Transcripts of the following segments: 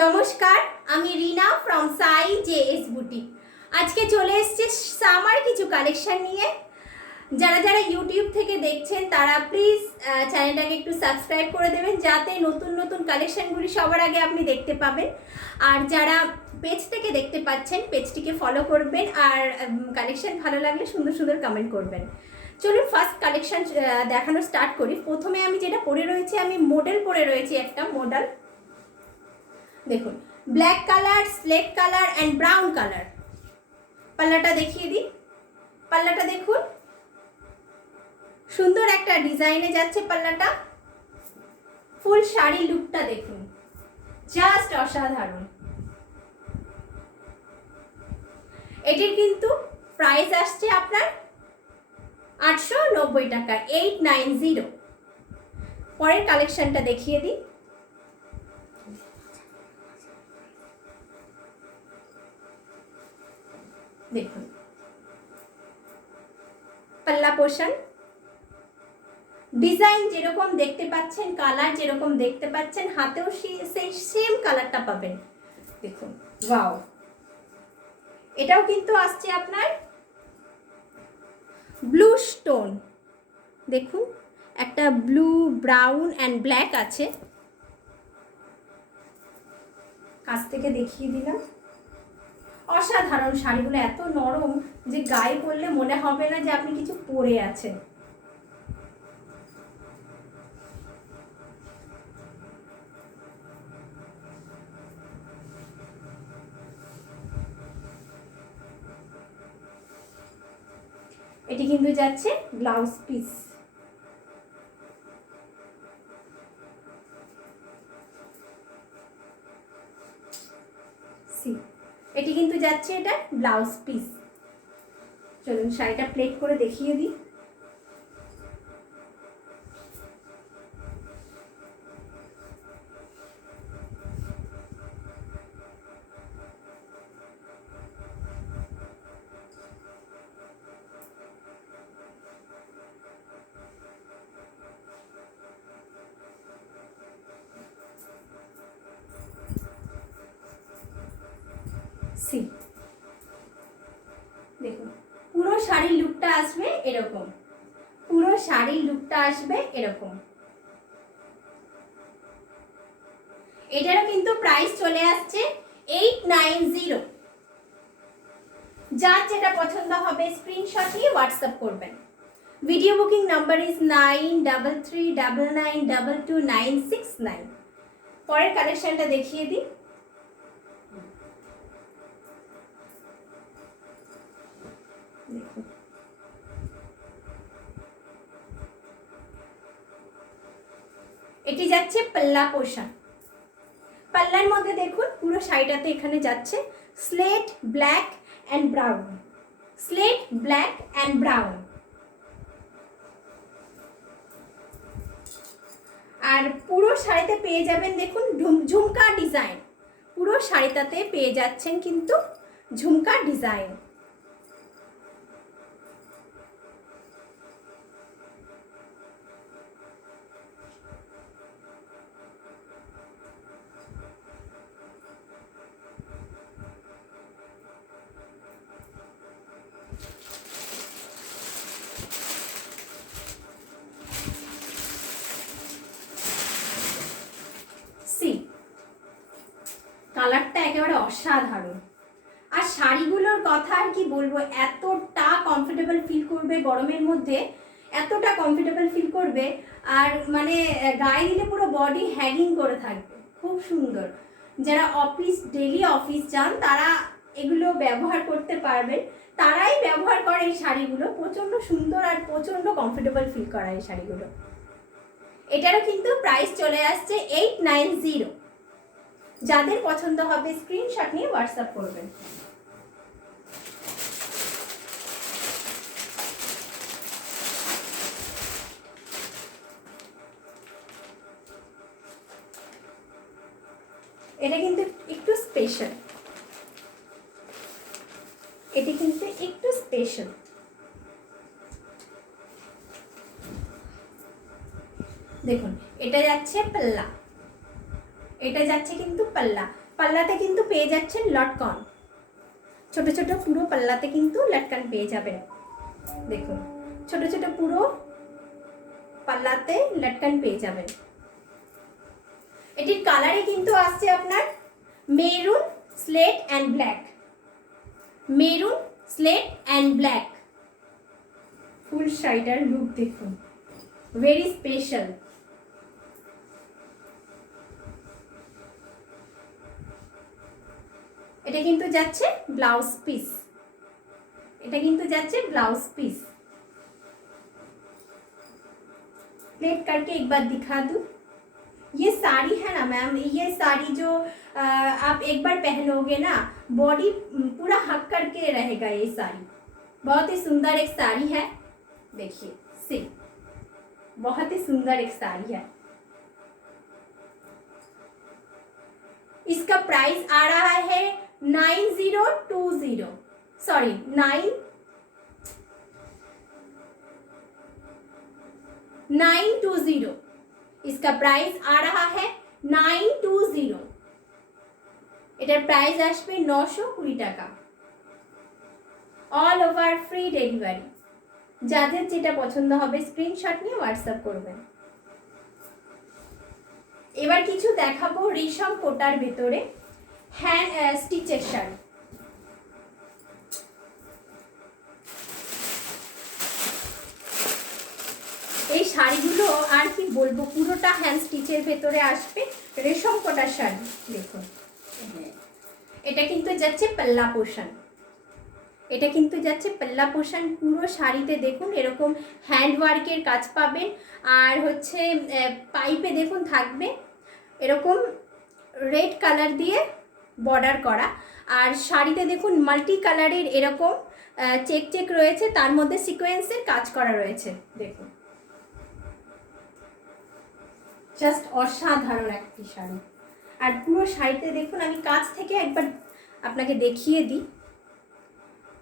নমস্কার, আমি রিনা from Sai JS boutique. আজকে চলে এসেছি সামার কিছু কালেকশন নিয়ে। যারা যারা ইউটিউব থেকে দেখছেন তারা প্লিজ চ্যানেলটাকে একটু সাবস্ক্রাইব করে দেবেন, যাতে নতুন নতুন কালেকশনগুলি সবার আগে আপনি দেখতে পাবেন। আর যারা পেজ থেকে দেখতে পাচ্ছেন পেজটিকে ফলো করবেন, আর কালেকশন ভালো লাগলে সুন্দর সুন্দর কমেন্ট করবেন। চলুন ফার্স্ট কালেকশন দেখানো স্টার্ট করি। প্রথমে আমি যেটা পরে রয়েছি, আমি মডেল পরে রয়েছি, একটা মডেল দেখুন, black colour, slate colour and brown colour. পাল্লাটা দেখিয়ে দিই, পাল্লাটা দেখুন, সুন্দর একটা ডিজাইনে যাচ্ছে পাল্লাটা। ফুল শাড়ি লুকটা দেখুন, জাস্ট অসাধারণ। এটির কিন্তু প্রাইস আসছে আপনার 890 টাকা, 890। পরের কালেকশনটা দেখিয়ে দিই। দেখুন, পাল্লা পোর্শন, ডিজাইন যেরকম দেখতে পাচ্ছেন, কালার যেরকম দেখতে পাচ্ছেন, হাতেও সেই সেম কালারটা পাবেন। দেখুন, ওয়াও। এটাও কিন্তু আসছে আপনার ব্লু স্টোন। দেখুন, একটা ব্লু, ব্রাউন অ্যান্ড ব্ল্যাক আছে। কাছ থেকে দেখিয়ে দিলাম। অসাধারণ শাড়িগুলো, এত নরম যে গায়ে পরলে মনে হবে না যে আপনি কিছু পরে আছেন। এটি কিন্তু যাচ্ছে ব্লাউজ পিস। এটি কিন্তু যাচ্ছে এটা ব্লাউজ পিস। চলুন শাড়িটা প্লেট করে দেখিয়ে দিই। দেখুন, পুরো শাড়ির লুকটা আসবে এরকম, পুরো শাড়ির লুকটা আসবে এরকম। এটারও কিন্তু প্রাইস চলে আসছে 890। যার যেটা পছন্দ হবে স্ক্রিনশট নিয়ে হোয়াটসঅ্যাপ করবেন। Video booking number is 9339922969। পরের কালেকশনটা দেখিয়ে দিই। এটি যাচ্ছে পাল্লা পোর্শন। পাল্লার মধ্যে দেখুন, পুরো শাড়িটাতে এখানে যাচ্ছে slate black and brown, slate black and brown. আর পুরো শাড়িতে পেয়ে যাবেন দেখুন ঝুমকা ডিজাইন। পুরো শাড়িটাতে পেয়ে যাচ্ছেন কিন্তু ঝুমকা ডিজাইন। কালারটা একেবারে অসাধারণ। আর শাড়িগুলোর কথা আর কি বলবো, এতটা কমফোর্টেবল ফিল করবে গরমের মধ্যে, এতটা কমফোর্টেবল ফিল করবে। আর মানে গায়ে দিলে পুরো বডি হ্যাঙ্গিং করে থাকবে, খুব সুন্দর। যারা ডেলি অফিস যান তারা এগুলো ব্যবহার করতে পারবেন, তারাই ব্যবহার করে এই শাড়িগুলো। প্রচণ্ড সুন্দর আর প্রচণ্ড কমফোর্টেবল ফিল করা এই শাড়িগুলো। এটারও কিন্তু প্রাইস চলে আসছে 890। যাদের পছন্দ হবে স্ক্রিনশট নিয়ে হোয়াটসঅ্যাপ করবেন। এটা কিন্তু একটু স্পেশাল, এটি কিন্তু একটু স্পেশাল। দেখুন, এটা যাচ্ছে পাল্লা, এটা যাচ্ছে কিন্তু পাল্লা, পাল্লাতে কিন্তু পেয়ে যাচ্ছেন লটকন, ছোট ছোট পুরো পাল্লাতে কিন্তু লটকন পেয়ে যাবেন। দেখুন ছোট ছোট পুরো পাল্লাতে লটকন পেয়ে যাবেন। এটির কালারে কিন্তু আসছে আপনার maroon, slate and black, maroon, slate and black. Full শাড়িটার লুক দেখুন, ভেরি স্পেশাল। এটা কিন্তু যাচ্ছে ব্লাউজ পিস, এটা কিন্তু যাচ্ছে ब्लाउज पीस। प्लेट करके एक बार दिखा दूं। ये साड़ी है ना मैम, ये साड़ी जो आप एक बार पहनोगे ना, बॉडी पूरा हक करके रहेगा ये साड़ी। बहुत ही सुंदर एक साड़ी है, देखिए सी, बहुत ही सुंदर एक साड़ी है। इसका प्राइस आ रहा है 9020, सॉरी 920। इसका प्राइस आ रहा है 920। এটার প্রাইস আসবে 920 টাকা। All over free delivery. যাদের যেটা পছন্দ হবে স্ক্রিনশট নিয়ে হোয়াটসঅ্যাপ করবেন। এবার কিছু দেখাবো রেশম কোটার ভেতরে হ্যান্ড স্টিচের শাড়ি। এই শাড়িগুলো আর কি বলবো, পুরোটা হ্যান্ড স্টিচের ভেতরে আসবে, রেশম কোটার শাড়ি। দেখুন এটা কিন্তু যাচ্ছে পাল্লা পোর্শন, এটা কিন্তু যাচ্ছে পাল্লা পোর্শন। পুরো শাড়িতে দেখুন এরকম হ্যান্ড ওয়ার্কের কাজ পাবেন, আর হচ্ছে পাইপে দেখুন থাকবে এরকম রেড কালার দিয়ে বর্ডার করা, আর শাড়িতে দেখুন মাল্টি কালারের এরকম চেক চেক রয়েছে, তার মধ্যে সিকোয়েন্সের কাজ করা রয়েছে। দেখুন জাস্ট অসাধারণ একটি শাড়ি। আর পুরো শাড়িতে দেখুন, আমি কাছ থেকে একবার আপনাকে দেখিয়ে দিই,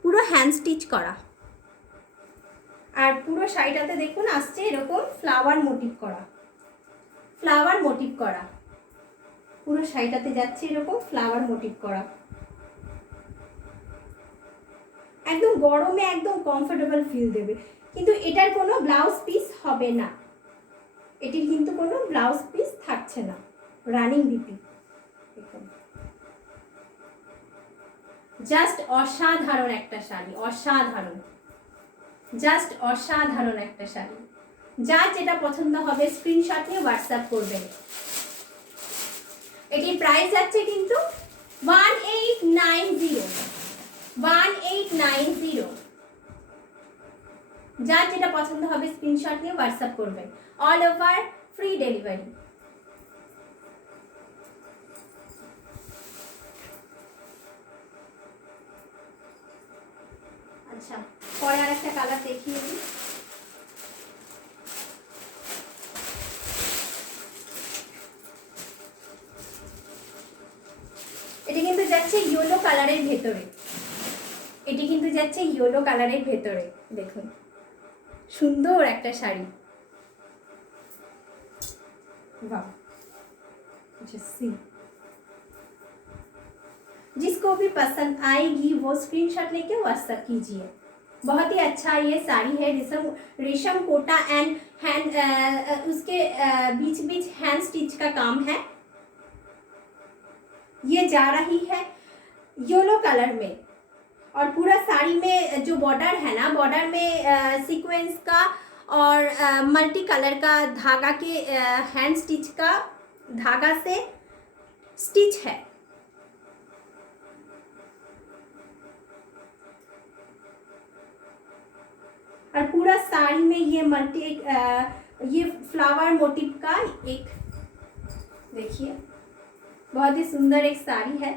পুরো হ্যান্ড স্টিচ করা। আর পুরো শাড়িটাতে দেখুন আসছে এরকম ফ্লাওয়ার মোটিভ করা, ফ্লাওয়ার মোটিভ করা। পুরো শাড়িটাতে যাচ্ছে এরকম ফ্লাওয়ার মোটিভ করা। একদম গরমে একদম কমফোর্টেবল ফিল দেবে। কিন্তু এটার কোনো ব্লাউজ পিস হবে না, এটির কিন্তু কোনো ব্লাউজ পিস থাকছে না, রানিং বিপি। দেখুন জাস্ট অসাধারণ একটা শাড়ি, অসাধারণ, জাস্ট অসাধারণ একটা শাড়ি। যার যেটা পছন্দ হবে স্ক্রিনশট নিয়ে হোয়াটসঅ্যাপ করবেন। এটির প্রাইস যাচ্ছে কিন্তু 1890, 1890। যার যেটা পছন্দ হবে স্ক্রিনশট নিয়ে হোয়াটসঅ্যাপ করবেন। All over free delivery. আচ্ছা, পরে আর একটা কালার দেখিয়ে দিই। এটি কিন্তু যাচ্ছে ইয়েলো কালারের ভেতরে, এটি কিন্তু যাচ্ছে ইয়েলো কালারের ভেতরে। দেখুন সুন্দর একটা শাড়ি, वाह। जिसको भी पसंद आएगी वो स्क्रीनशॉट लेके व्हाट्सएप कीजिए। बहुत ही अच्छा ये साड़ी है, रेशम कोटा एंड हैंड उसके बीच बीच हैंड स्टिच का काम है। ये जा रही है येलो कलर में, और पूरा साड़ी में जो बॉर्डर है ना, बॉर्डर में सीक्वेंस का और मल्टी कलर का धागा के हैंड स्टिच का धागा से स्टिच है। और पूरा साड़ी में ये ये फ्लावर मोटिव का एक, देखिए बहुत ही सुंदर एक साड़ी है।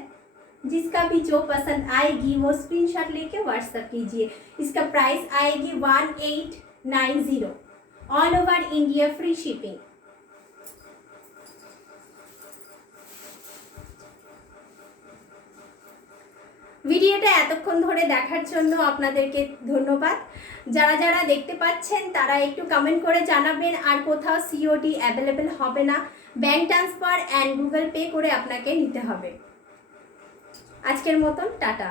जिसका भी जो पसंद आएगी वो स्क्रीनशॉट लेके व्हाट्सएप कीजिए। इसका प्राइस आएगी 1890। All over India free shipping. ভিডিওটা এতক্ষণ ধরে দেখার জন্য আপনাদেরকে ধন্যবাদ। যারা যারা দেখতে পাচ্ছেন তারা একটু কমেন্ট করে জানাবেন। আর কোথাও সিওডি অ্যাভেলেবেল হবে না, bank transfer and Google pay করে আপনাকে নিতে হবে। আজকের মতন টাটা।